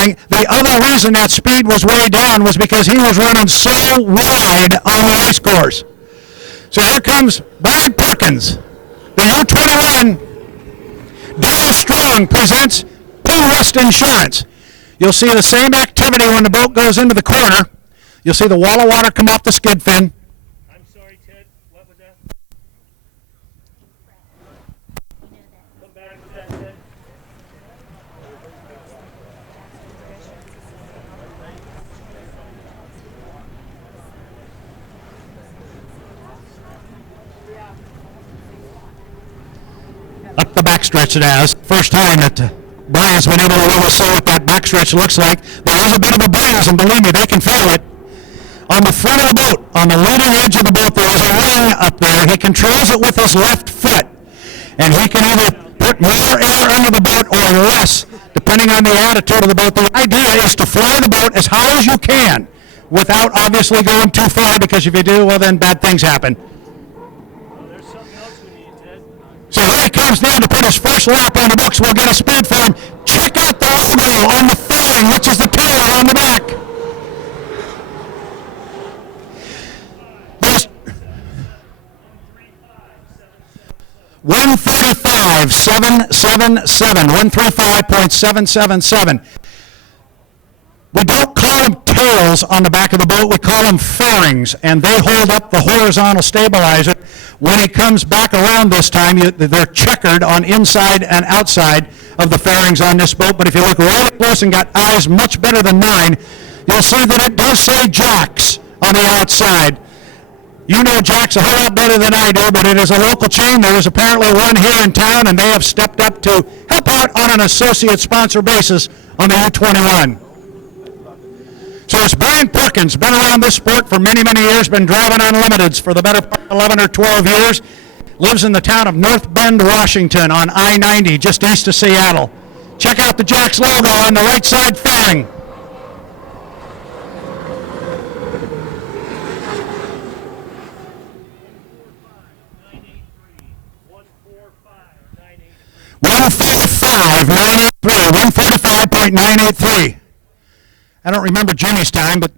going, the other reason that speed was way down was because he was running so wide on the race course. So here comes Brian Perkins. The U21 Dale Strong presents Pool West Insurance. You'll see the same activity when the boat goes into the corner. You'll see the wall of water come off the skid fin. I'm sorry, Ted. What was that? Come back with that, Ted. Up the backstretch it has. First time that Brian's been able to really see what that backstretch looks like. There is a bit of a breeze, and believe me, they can feel it. On the front of the boat, on the leading edge of the boat, there is a ring up there. He controls it with his left foot, and he can either put more air under the boat or less, depending on the attitude of the boat. The idea is to fly the boat as high as you can without obviously going too far, because if you do, well, then bad things happen. There's something else we need, Ted. So here he comes down to put his first lap on the books. We'll get a speed for him. Check out the logo on the fairing, which is the tail on the back. 135.777, 135.777. We don't call them tails on the back of the boat, we call them fairings, and they hold up the horizontal stabilizer. When he comes back around this time, they're checkered on inside and outside of the fairings on this boat, but if you look really close and got eyes much better than mine, you'll see that it does say Jacks on the outside. You know Jack's a whole lot better than I do, but it is a local chain. There is apparently one here in town, and they have stepped up to help out on an associate sponsor basis on the U21. So it's Brian Perkins, been around this sport for many, many years, been driving unlimiteds for the better part of 11 or 12 years, lives in the town of North Bend, Washington on I-90, just east of Seattle. Check out the Jack's logo on the right side fairing. .983. I don't remember Jimmy's time, but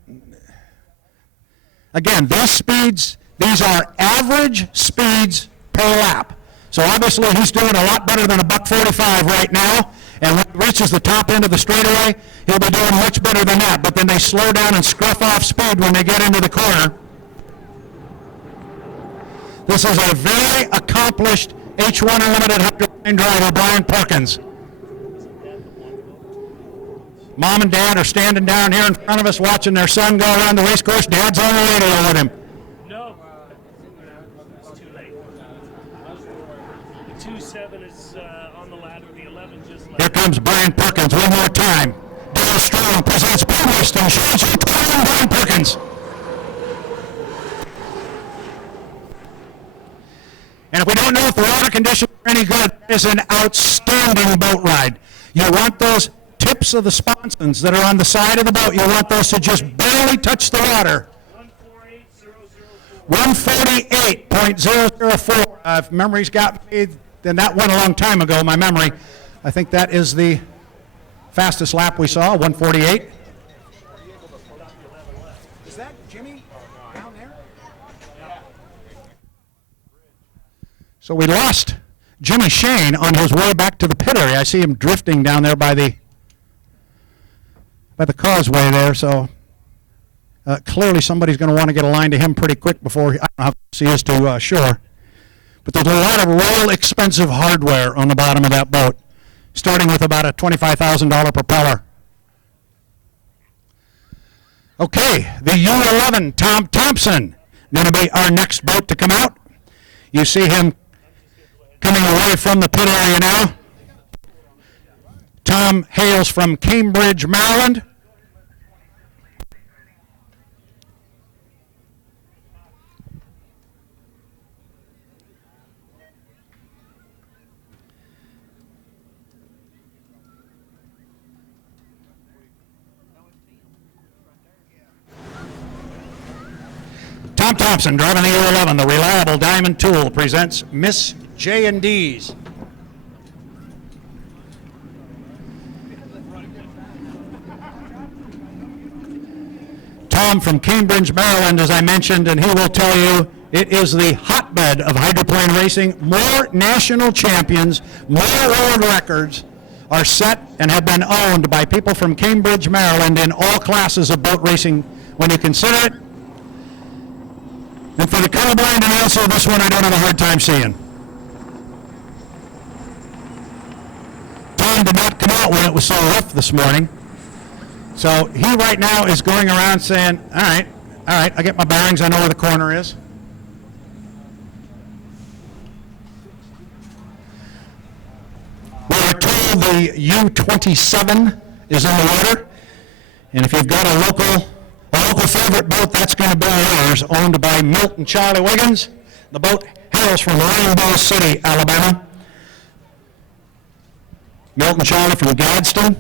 again, these speeds, these are average speeds per lap. So obviously he's doing a lot better than a $1:45 right now, and when he reaches the top end of the straightaway, he'll be doing much better than that, but then they slow down and scruff off speed when they get into the corner. This is a very accomplished H1 Unlimited Hydroplane driver, Brian Perkins. Mom and Dad are standing down here in front of us watching their son go around the race course. Dad's on the radio with him. No, it's too late. The 2.7 is on the ladder. The 11 just left. Here comes Brian Perkins one more time. Dale Strong presents Pool West Insurance. Brian Perkins. And if we don't know if the water conditions are any good, it is an outstanding boat ride. You want those tips of the sponsons that are on the side of the boat, you want those to just barely touch the water. 148.004. If memory's got me, then that went a long time ago, my memory. I think that is the fastest lap we saw, 148. Is that Jimmy down there? So we lost Jimmy Shane on his way back to the pit area. I see him drifting down there by the causeway there, so clearly somebody's going to want to get a line to him pretty quick before, I don't know how close he is to shore. But there's a lot of real expensive hardware on the bottom of that boat, starting with about a $25,000 propeller. Okay, the U11 Tom Thompson, going to be our next boat to come out. You see him coming away from the pit area now. Tom hails from Cambridge, Maryland. Tom Thompson driving the U11, the reliable Diamond Tool, presents Miss J&D's. Tom from Cambridge, Maryland, as I mentioned, and he will tell you it is the hotbed of hydroplane racing. More national champions, more world records are set and have been owned by people from Cambridge, Maryland in all classes of boat racing when you consider it. And for the colorblind announcer, this one I don't have a hard time seeing. Tom did not come out when it was so rough this morning. So he right now is going around saying, all right, I get my bearings, I know where the corner is. We're told the U-27 is in the water, and if you've got a local favorite boat, that's going to be yours, owned by Milton Charlie Wiggins. The boat hails from Rainbow City, Alabama. Milton Charlie from Gadsden.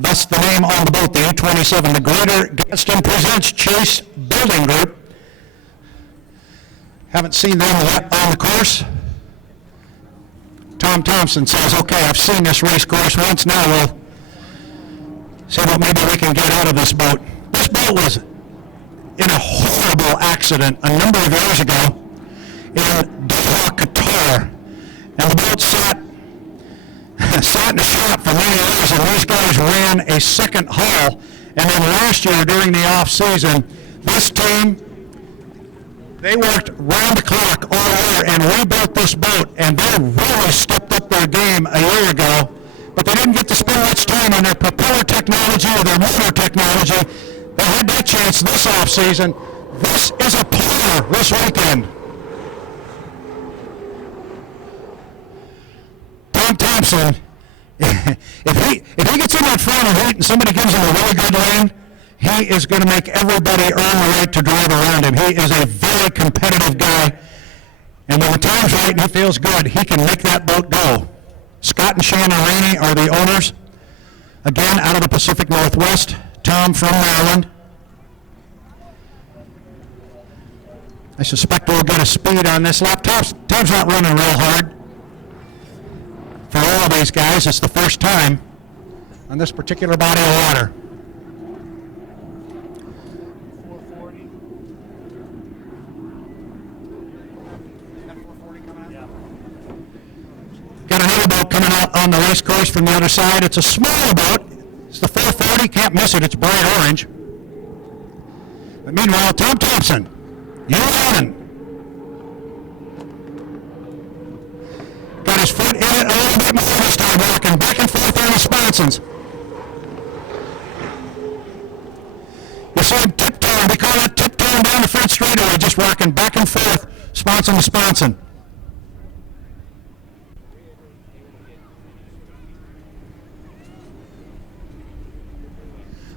Thus the name on the boat, the U-27. The Greater Gadsden Presents Chase Building Group. Haven't seen them yet on the course. Tom Thompson says, okay, I've seen this race course once, now we'll see what maybe we can get out of this boat. This boat was in a horrible accident a number of years ago in Doha, Qatar. And the boat sat in the shop for many years, and these guys ran a second hull. And then last year, during the off-season, this team, they worked round the clock all year and rebuilt this boat, and they really stepped up their game a year ago. But they didn't get to spend much time on their propeller technology or their motor technology. They had that chance this off-season. This is a player this weekend. Tom Thompson, if he gets in that final heat and somebody gives him a really good lane, he is going to make everybody earn the right to drive around him. He is a very competitive guy, and when the time's right and he feels good, he can make that boat go. Scott and Shannon Rainey are the owners, again out of the Pacific Northwest. Tom from Maryland. I suspect we'll get a speed on this lap. Tom's not running real hard. For all of these guys, it's the first time on this particular body of water. 440. Got another boat coming out on the race course from the other side. It's a smaller boat. It's the 440. Can't miss it. It's bright orange. But meanwhile, Tom Thompson, you're running. Got his foot in it a little bit more this time, walking back and forth on the sponsons. You see him tiptoeing. We call that tiptoeing down the front straightaway, just walking back and forth, sponson to sponson.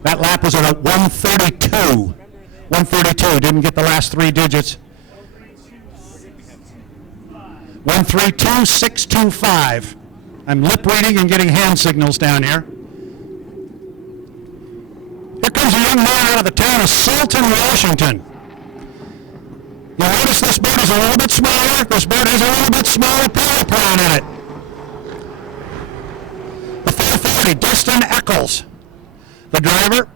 That lap was at a 132. 132, didn't get the last three digits. 132.625. I'm lip reading and getting hand signals down here. Here comes a young man out of the town of Salton, Washington. You notice this boat is a little bit smaller. This boat has a little bit smaller power plant in it. The 440, Dustin Eccles. The driver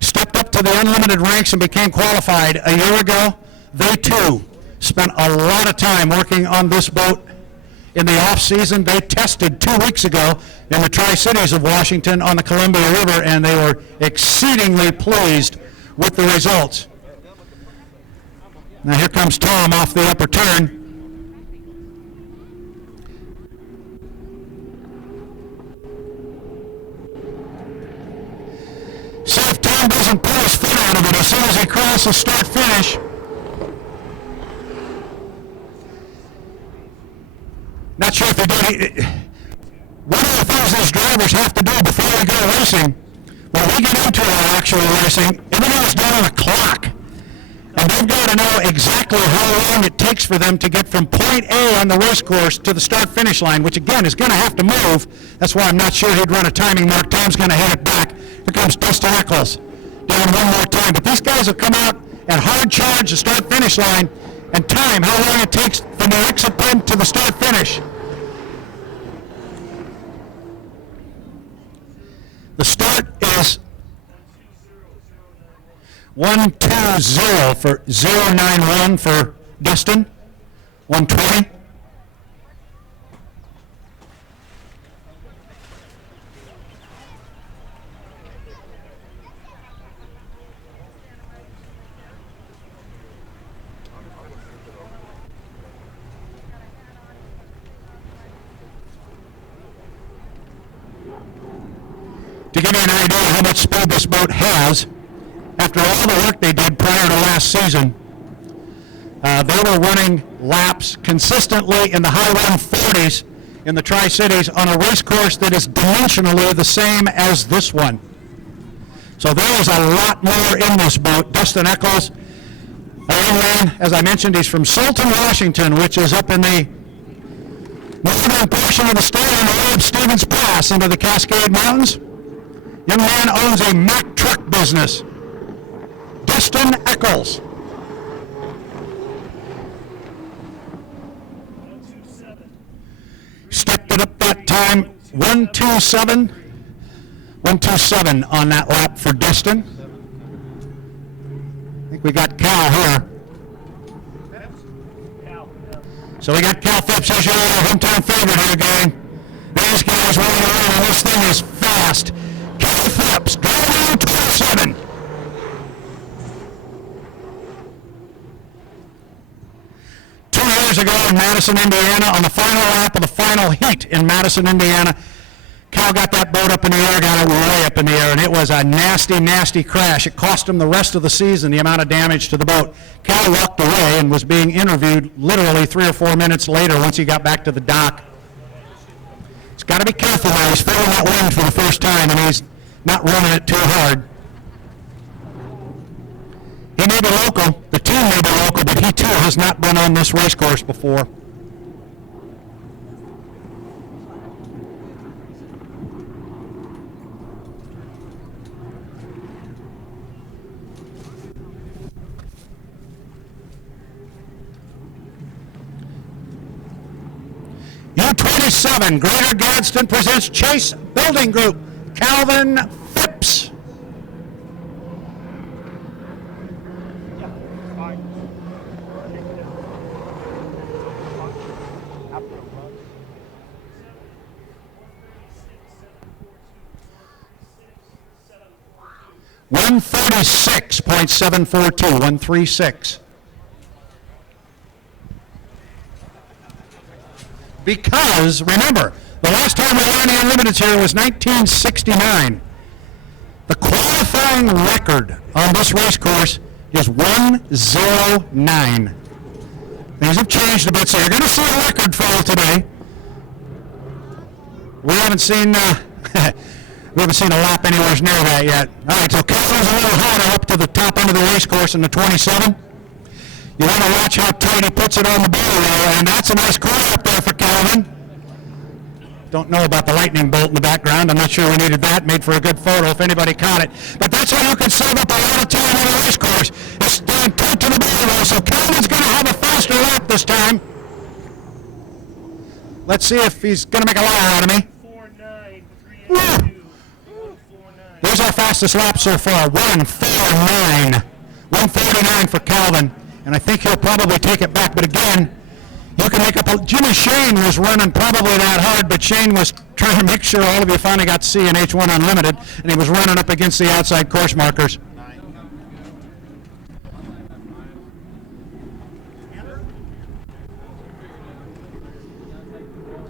stepped up to the unlimited ranks and became qualified a year ago. They too spent a lot of time working on this boat in the off-season. They tested 2 weeks ago in the Tri-Cities of Washington on the Columbia River, and they were exceedingly pleased with the results. Now here comes Tom off the upper turn. See if Tom doesn't pull his foot out of it as soon as he crosses start-finish. Not sure if he did. One of the things these drivers have to do before we go racing, when we get into our actual racing, everything is done on a clock. And they've got to know exactly how long it takes for them to get from point A on the race course to the start-finish line, which again is going to have to move. That's why I'm not sure he'd run a timing mark. Tom's going to hit it back. Here comes Dustin Eccles down one more time. But these guys have come out at hard charge the start-finish line and time how long it takes from the exit point to the start-finish. The start is 120 for 091 for Dustin. 120. To give you an idea how much speed this boat has, after all the work they did prior to last season, they were running laps consistently in the high 140s in the Tri-Cities on a race course that is dimensionally the same as this one. So there is a lot more in this boat. Dustin Eccles, a young man, as I mentioned, he's from Sultan, Washington, which is up in the northern portion of the state on the way of Stevens Pass into the Cascade Mountains. Young man owns a Mack truck business. Dustin Eccles. 127. Stepped it up that time. 127. 127 on that lap for Dustin. I think we got Cal here. Cal. So we got Cal Phipps, as your hometown favorite here, gang. These guys rolling around, and this thing is fast. Cal Phipps, driving 27. Years ago in Madison, Indiana, on the final lap of the final heat in Madison, Indiana, Cal got that boat up in the air, got it way up in the air, and it was a nasty, nasty crash. It cost him the rest of the season, the amount of damage to the boat. Cal walked away and was being interviewed literally 3 or 4 minutes later once he got back to the dock. He's got to be careful now. He's filling that wind for the first time, and he's not running it too hard. He may be local, the team may be local, but he too has not been on this race course before. U27, Greater Gadsden presents Chase Building Group, Calvin Phipps. $136.742, 136. Because, remember, the last time we ran the Unlimiteds here was 1969. The qualifying record on this race course is 109. Things have changed a bit, so you're going to see a record fall today. We haven't seen a lap anywhere near that yet. All right, so Calvin's a little harder up to the top end of the race course in the 27. You want to watch how tight he puts it on the ball there, and that's a nice corner up there for Calvin. Don't know about the lightning bolt in the background. I'm not sure we needed that. Made for a good photo if anybody caught it. But that's how you can save up a lot of time on a race course. It's staying tight to the ball there, so Calvin's going to have a faster lap this time. Let's see if he's going to make a liar out of me. 4.9, 3.82. Here's our fastest lap so far, 1:49. 1:49 for Calvin, and I think he'll probably take it back. But again, you can make up Jimmy Shane was running probably that hard, but Shane was trying to make sure all of you finally got to see an H1 Unlimited, and he was running up against the outside course markers.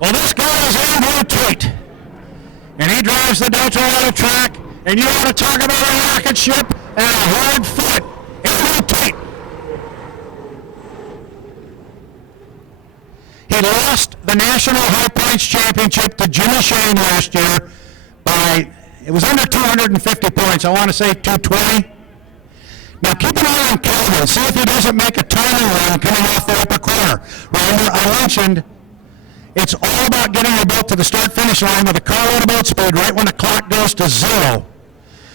Well, this guy is Andrew Tate, and he drives the Delta Auto track, and you want to talk about a rocket ship and a hard foot. Andrew Tate. He lost the National High Points Championship to Jimmy Shane last year by, it was under 250 points. I want to say 220. Now keep an eye on Calvin. See if he doesn't make a turning run coming off the upper corner. Remember, I mentioned it's all about getting your boat to the start-finish line with a carload of boat speed right when the clock goes to 0.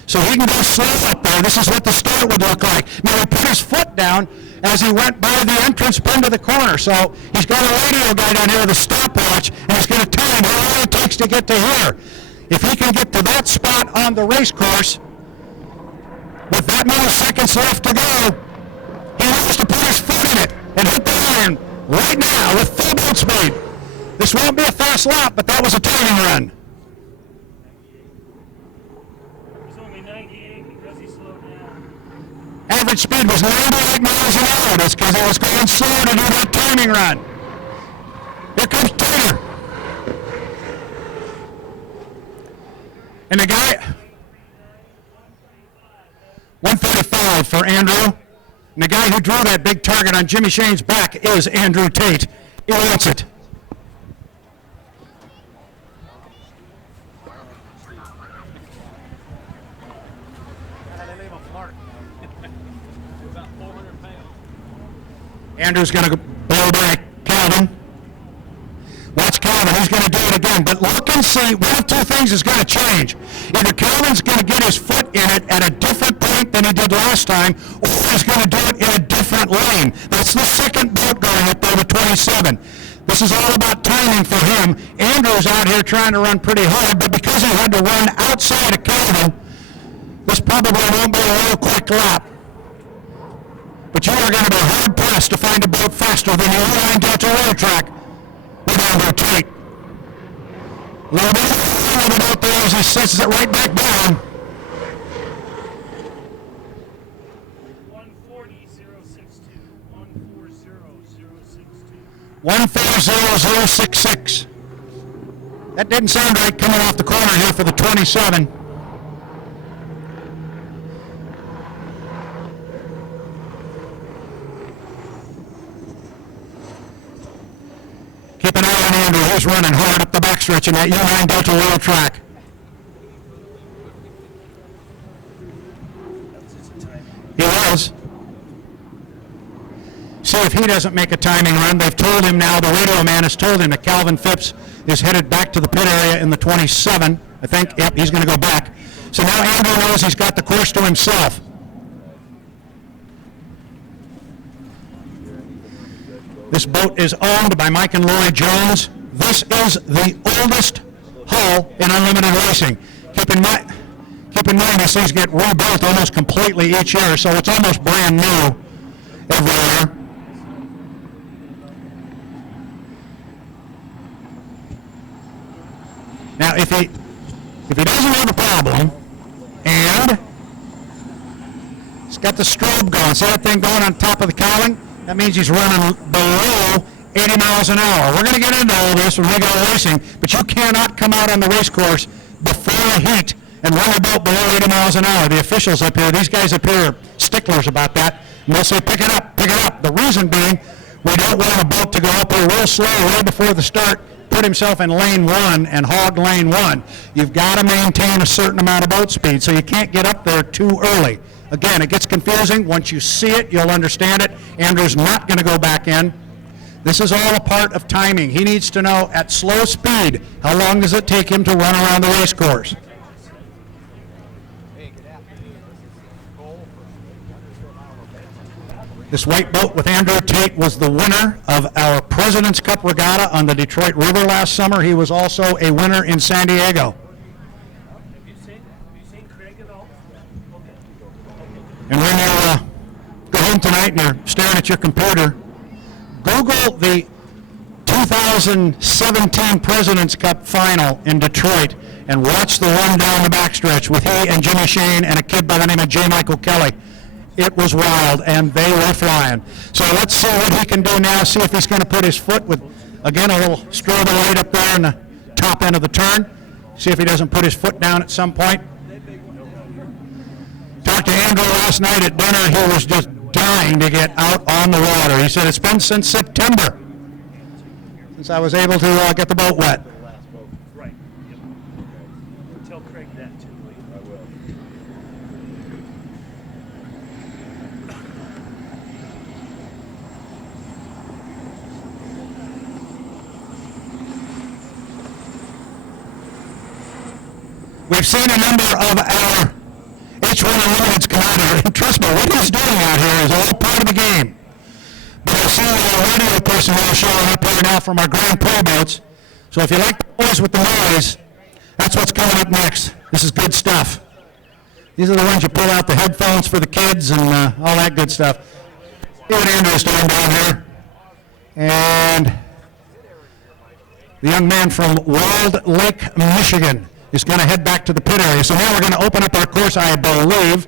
So he can go slow up there. This is what the start would look like. Now he put his foot down as he went by the entrance pin to the corner. So he's got a radio guy down here with a stopwatch, and he's going to tell him how long it takes to get to here. If he can get to that spot on the race course with that milliseconds left to go. He wants to put his foot in it and hit the iron right now with full boat speed. This won't be a fast lap, but that was a timing run. It was only 98 because he slowed down. Average speed was 98 miles an hour. That's because he was going slow to do that timing run. Here comes Taylor. And the guy, 135 for Andrew. And the guy who drew that big target on Jimmy Shane's back is Andrew Tate. He wants it. Andrew's going to blow by Calvin. Watch Calvin. He's going to do it again. But look and see. One of two things is going to change. Either Calvin's going to get his foot in it at a different point than he did last time, or he's going to do it in a different lane. That's the second boat going up there with 27. This is all about timing for him. Andrew's out here trying to run pretty hard, but because he had to run outside of Calvin, this probably won't be a real quick lap. But you are going to be hard-pressed to find a boat faster than the Line Delta Rail Track with Andrew Tate. A little bit of the boat there as he sets it right back down. 140,062. 140,062. 140066. That didn't sound right coming off the corner here for the 27. Keep an eye on Andrew. He's running hard up the backstretch in that U-Line Delta Rail Track. He was. See if he doesn't make a timing run. They've told him now, the radio man has told him that Calvin Phipps is headed back to the pit area in the 27. I think, yep, he's going to go back. So now Andrew knows he's got the course to himself. This boat is owned by Mike and Lori Jones. This is the oldest hull in unlimited racing. Keep in mind these things get rebuilt almost completely each year, so it's almost brand new every year. Now, if he doesn't have a problem, and he's got the strobe going, see that thing going on top of the cowling? That means he's running below 80 miles an hour. We're going to get into all this with regular racing, but you cannot come out on the race course before a heat and run a boat below 80 miles an hour. The officials up here, these guys up here are sticklers about that, and they'll say, pick it up, pick it up. The reason being, we don't want a boat to go up here real slow right before the start, put himself in lane one and hog lane one. You've got to maintain a certain amount of boat speed, so you can't get up there too early. Again, it gets confusing. Once you see it, you'll understand it. Andrew's not going to go back in. This is all a part of timing. He needs to know at slow speed, how long does it take him to run around the race course. This white boat with Andrew Tate was the winner of our President's Cup Regatta on the Detroit River last summer. He was also a winner in San Diego. Have you seen Craig at all? And when you go home tonight and you're staring at your computer, Google the 2017 President's Cup final in Detroit and watch the run down the backstretch with he and Jimmy Shane and a kid by the name of J. Michael Kelly. It was wild, and they were flying. So let's see what he can do now, see if he's going to put his foot with, again, a little strobe right up there in the top end of the turn. See if he doesn't put his foot down at some point. Talked to Andrew last night at dinner. He was just dying to get out on the water. He said, it's been since September since I was able to get the boat wet. Right. Yep. Tell Craig that too. I will. We've seen a number of our H1 Unlimiteds come out here, and trust me, what he's doing out here is all part of the game. But I see a radio personnel showing up here now from our Grand Prix boats. So if you like the boys with the noise, that's what's coming up next. This is good stuff. These are the ones you pull out the headphones for the kids and all that good stuff. See what Andrew's doing down here. And the young man from Walled Lake, Michigan is going to head back to the pit area. So now we're going to open up our course, I believe.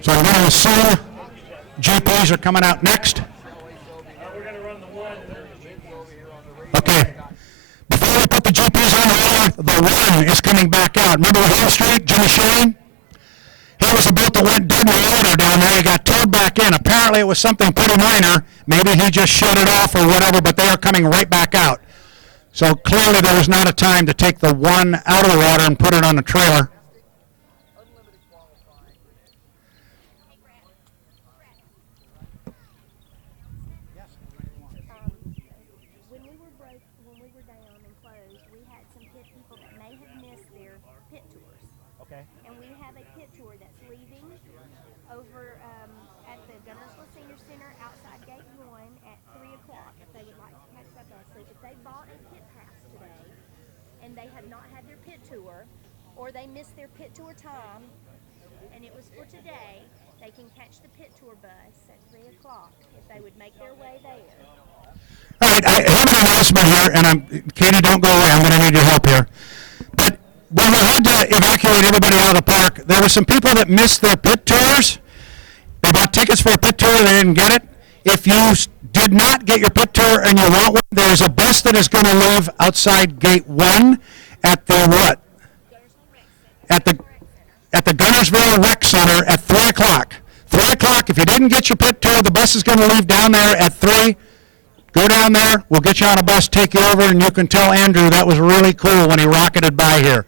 So I'm going to assume GPs are coming out next. We're going to run the one. Okay. Before we put the GPs on the one is coming back out. Remember Hill Street, Jimmy Shane? He was a boat that went dead in the water down there. He got towed back in. Apparently it was something pretty minor. Maybe he just shut it off or whatever, but they are coming right back out. So clearly there was not a time to take the one out of the water and put it on the trailer. When we were down and closed, we had some pit people that may have missed their pit tours. Okay. And we have a pit tour that's leaving over at the Guntersville Senior Center outside Gate 1 at 3 o'clock if they would like to catch that bus. So if they bought a pit pass today and they have not had their pit tour, or they missed their pit tour time and it was for today, they can catch the pit tour bus at 3 o'clock if they would make their way there. All right, I have an announcement here, and Katie, don't go away. I'm going to need your help here. But when we had to evacuate everybody out of the park, there were some people that missed their pit tours. They bought tickets for a pit tour, they didn't get it. If you did not get your pit tour and you want one, there's a bus that is going to leave outside Gate 1 at the what? At the Guntersville Rec Center at 3 o'clock. 3 o'clock, if you didn't get your pit tour, the bus is going to leave down there at 3. Go down there, we'll get you on a bus, take you over, and you can tell Andrew that was really cool when he rocketed by here.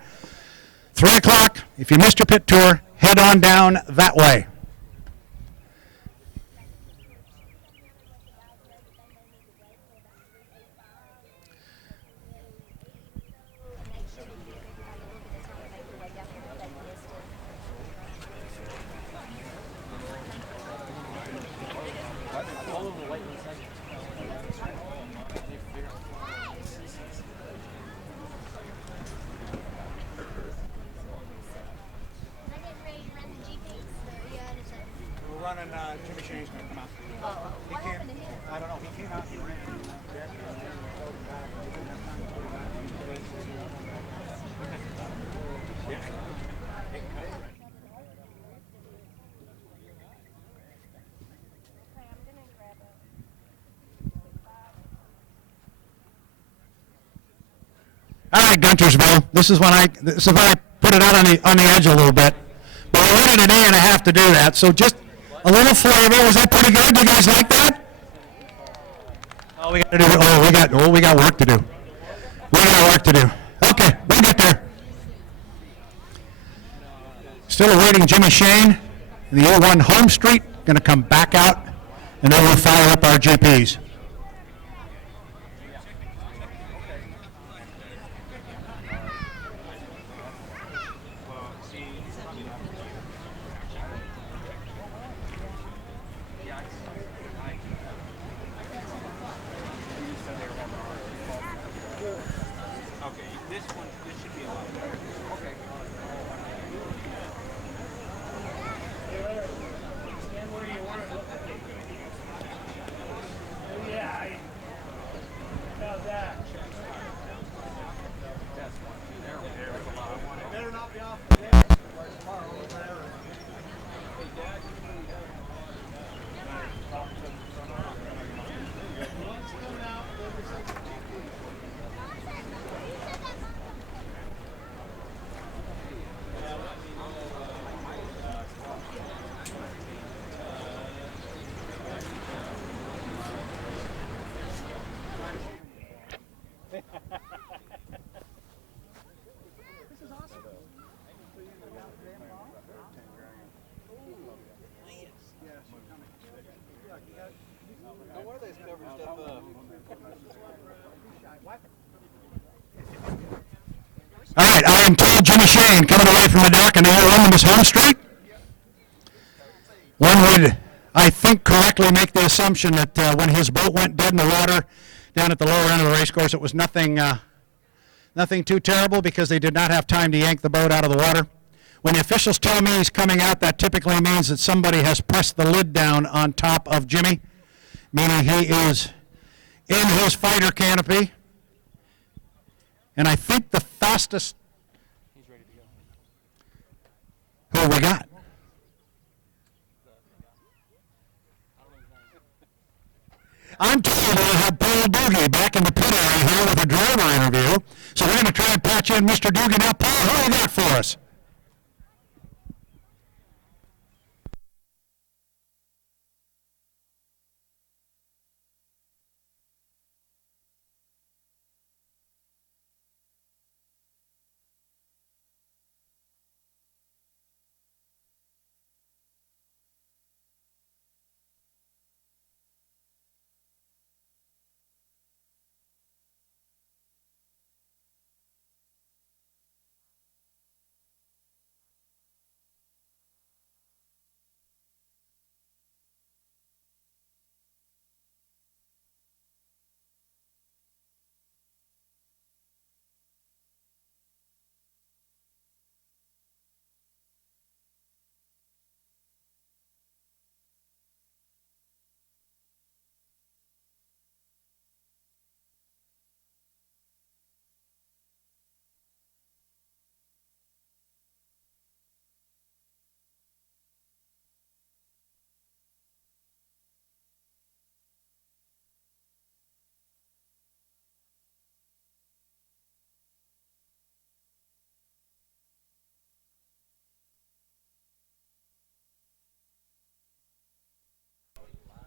3 o'clock, if you missed your pit tour, head on down that way. Jimmy Shane's going to come out. What happened to him? I don't know. He came out and he ran. All right, Guntersville. This is when I put it out on the edge a little bit. But we waited a day and a half to do that, so just a little flavor. Was that pretty good? You guys like that? Oh, we got work to do. We got work to do. Okay, we'll get there. Still awaiting Jimmy Shane. The O1 Home Street, going to come back out, and then we'll fire up our GPs. All right, I am told Jimmy Shane coming away from the dock and the O1 was Home Street. One would, I think, correctly make the assumption that when his boat went dead in the water, down at the lower end of the race course. It was nothing too terrible because they did not have time to yank the boat out of the water. When the officials tell me he's coming out, that typically means that somebody has pressed the lid down on top of Jimmy, meaning he is in his fighter canopy. And I think the fastest... He's ready to go. Who we got? I'm told we'll have Paul Doogie back in the pit area here with a driver interview. So we're going to try and patch in Mr. Doogie now. Paul, who you got for us?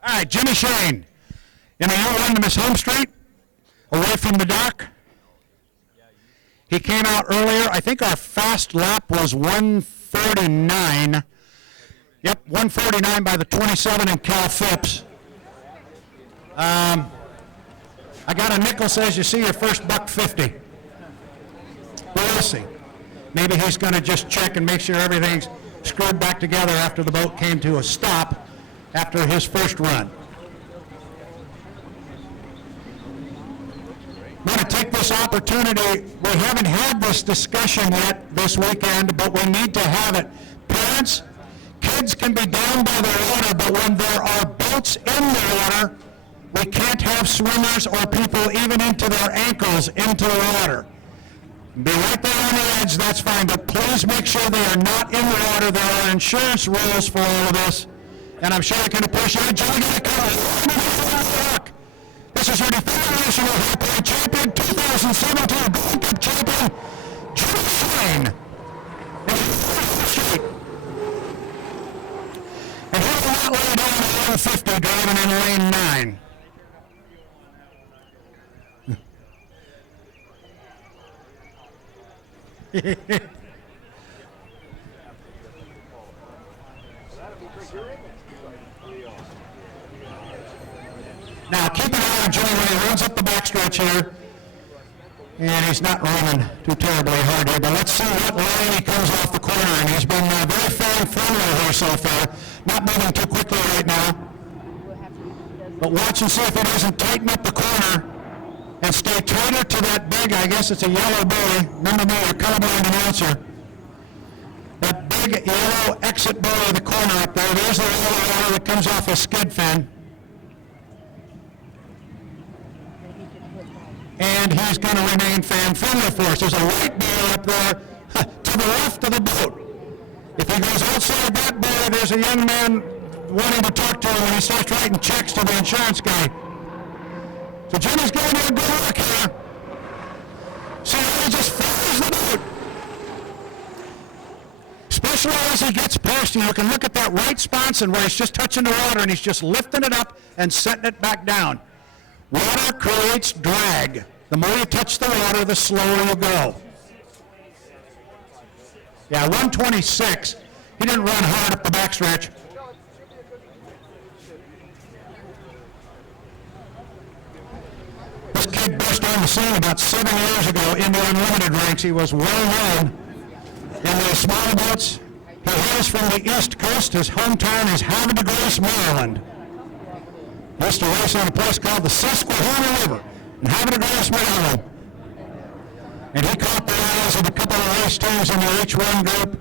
All right, Jimmy Shane, in a U-run to Miss Home Street, away from the dock. He came out earlier. I think our fast lap was 1:49. Yep, 1:49 by the 27 in Cal Phipps. I got a nickel says you see your first $1.50. We'll see. Maybe he's going to just check and make sure everything's screwed back together after the boat came to a stop after his first run. I'm going to take this opportunity. We haven't had this discussion yet this weekend, but we need to have it. Parents, kids can be down by the water, but when there are boats in the water, we can't have swimmers or people even into their ankles into the water. Be right there on the edge, that's fine, but please make sure they are not in the water. There are insurance rules for all of this, and I'm sure I can appreciate Joey Guntersville. This is your defending national Hydroplane champion, 2017 Gold Cup champion, Jimmy Shane. And he will not lay down at 150 driving in lane 9. Now keep an eye on Jimmy when he runs up the backstretch here. And he's not running too terribly hard here, but let's see what line he comes off the corner. And he's been very fair and friendly here so far. Not moving too quickly right now. But watch and see if he doesn't tighten up the corner and stay tighter to that big, I guess it's a yellow buoy. Remember me, your colorblind announcer. That big yellow exit buoy in the corner up there. There's the yellow water that comes off a skid fin. And he's going to remain fan-friendly for us. There's a white buoy up there to the left of the boat. If he goes outside that buoy, there's a young man wanting to talk to him when he starts writing checks to the insurance guy. So Jimmy's going to a good look here. See how he just flies the boat. Especially as he gets past you, you can look at that right sponson where he's just touching the water and he's just lifting it up and setting it back down. Water creates drag. The more you touch the water, the slower you go. Yeah, 126. He didn't run hard up the backstretch. This kid burst on the scene about 7 years ago in the unlimited ranks. He was well known in the smaller boats. He hails from the East Coast. His hometown is Havre de Grace, Maryland. He used to race on a place called the Susquehanna River. and having a grass meadow. And he caught the eyes of a couple of race teams in the H1 group.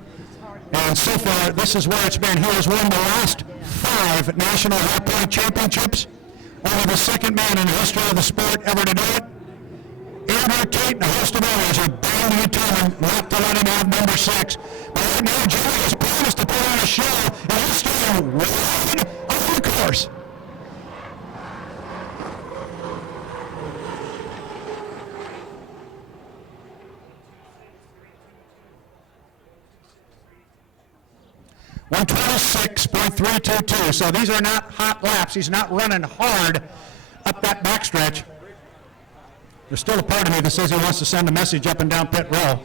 And so far, this is where it's been. He has won the last 5 national high-point championships. Only the second man in the history of the sport ever to do it. Andrew Tate and a host of others are bound and determined not to let him have number 6. But right now, Jimmy has promised to put on a show, and he's staying wide on the course. .322. So these are not hot laps. He's not running hard up that backstretch. There's still a part of me that says he wants to send a message up and down pit row.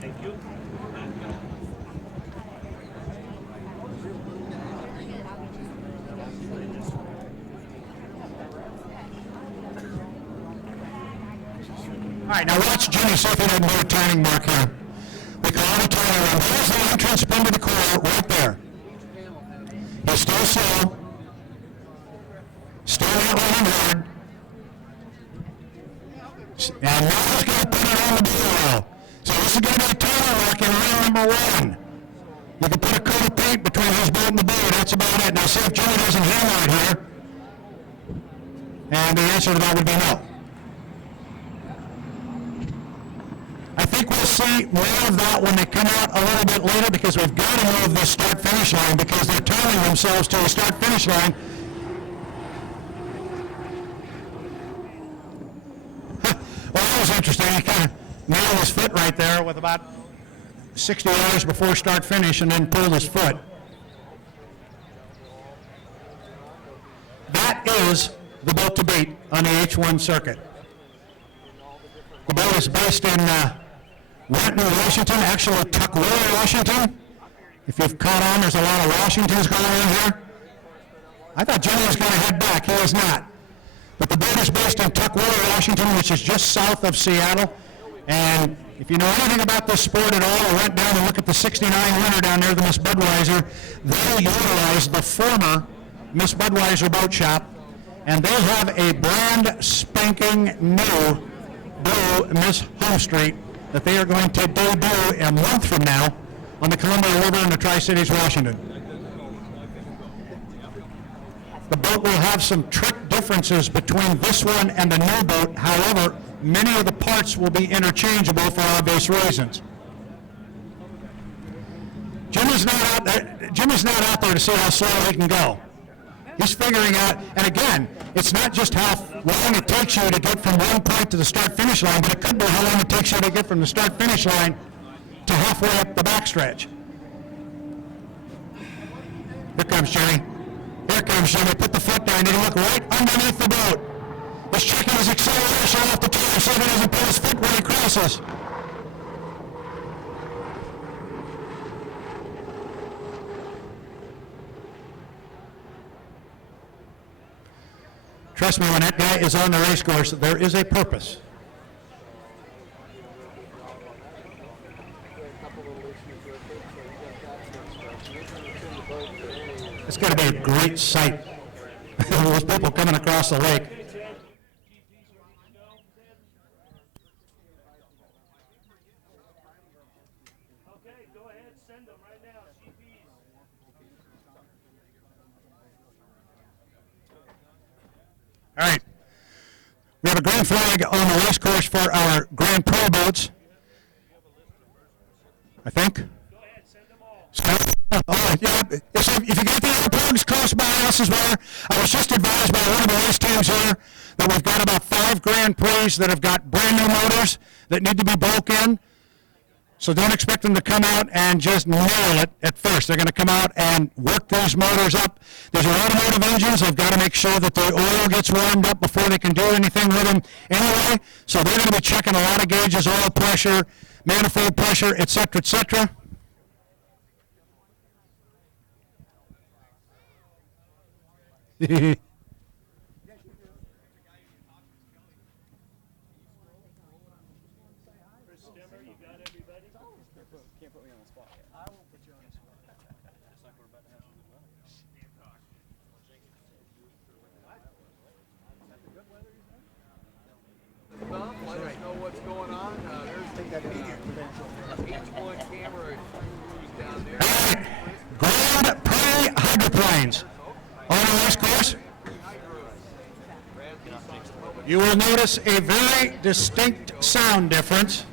Thank you. All right, now watch Jimmy see if he doesn't do a turning mark here. We can only turn around. There's the entrance into the corner right there. He's still slow. Still not running hard. And now he's going to put it on the wheel. So this is going to be a turning mark in round number 1. You can put a coat of paint between his boat and the boat. That's about it. Now see if Jimmy doesn't hammer it here. And the answer to that would be no. I think we'll see more of that when they come out a little bit later, because we've got to move the start-finish line because they're turning themselves to a start-finish line. Well, that was interesting. He kind of nailed his foot right there with about 60 yards before start-finish and then pulled his foot. That is the boat to beat on the H1 circuit. The boat is based in Renton, Washington, actually Tukwila, Washington. If you've caught on, there's a lot of Washingtons going on here. I thought Jimmy was going to head back. He is not. But the boat is based in Tukwila, Washington, which is just south of Seattle. And if you know anything about this sport at all, or went down and look at the '69 winner down there, the Miss Budweiser, they utilize the former Miss Budweiser boat shop, and they have a brand spanking new blue Miss Home Street that they are going to debut a month from now on the Columbia River in the Tri-Cities, Washington. The boat will have some trick differences between this one and the new boat. However, many of the parts will be interchangeable for obvious reasons. Jimmy's not out there to see how slow he can go. He's figuring out, and again, it's not just how long it takes you to get from one point to the start-finish line, but it could be how long it takes you to get from the start-finish line to halfway up the backstretch. Here comes Jimmy. Here comes Jimmy. Put the foot down. Did he look right underneath the boat? He's checking his acceleration off the tire so he doesn't put his foot when he crosses. Trust me, when that guy is on the race course, there is a purpose. It's going to be a great sight. Those people coming across the lake. Okay, go ahead, send them right now. GPs. All right. We have a green flag on the race course for our Grand Pro boats. I think. Go ahead, send them all. Yeah. If you get the other plugs close by, this is where I was just advised by one of the race teams here that we've got about 5 Grand Prix that have got brand new motors that need to be broke in. So don't expect them to come out and just nail it at first. They're going to come out and work those motors up. There's automotive engines. They've got to make sure that the oil gets warmed up before they can do anything with them anyway. So they're going to be checking a lot of gauges, oil pressure, manifold pressure, et cetera, et cetera. Chris Stemmer, you got everybody? Can't put me on the spot yet. I won't put you on the spot. Just like we're about to have some good luck. Thumb, let us know what's going on. There's the H1 camera crews down there. Grand Prix hydroplanes. On the race course, you will notice a very distinct sound difference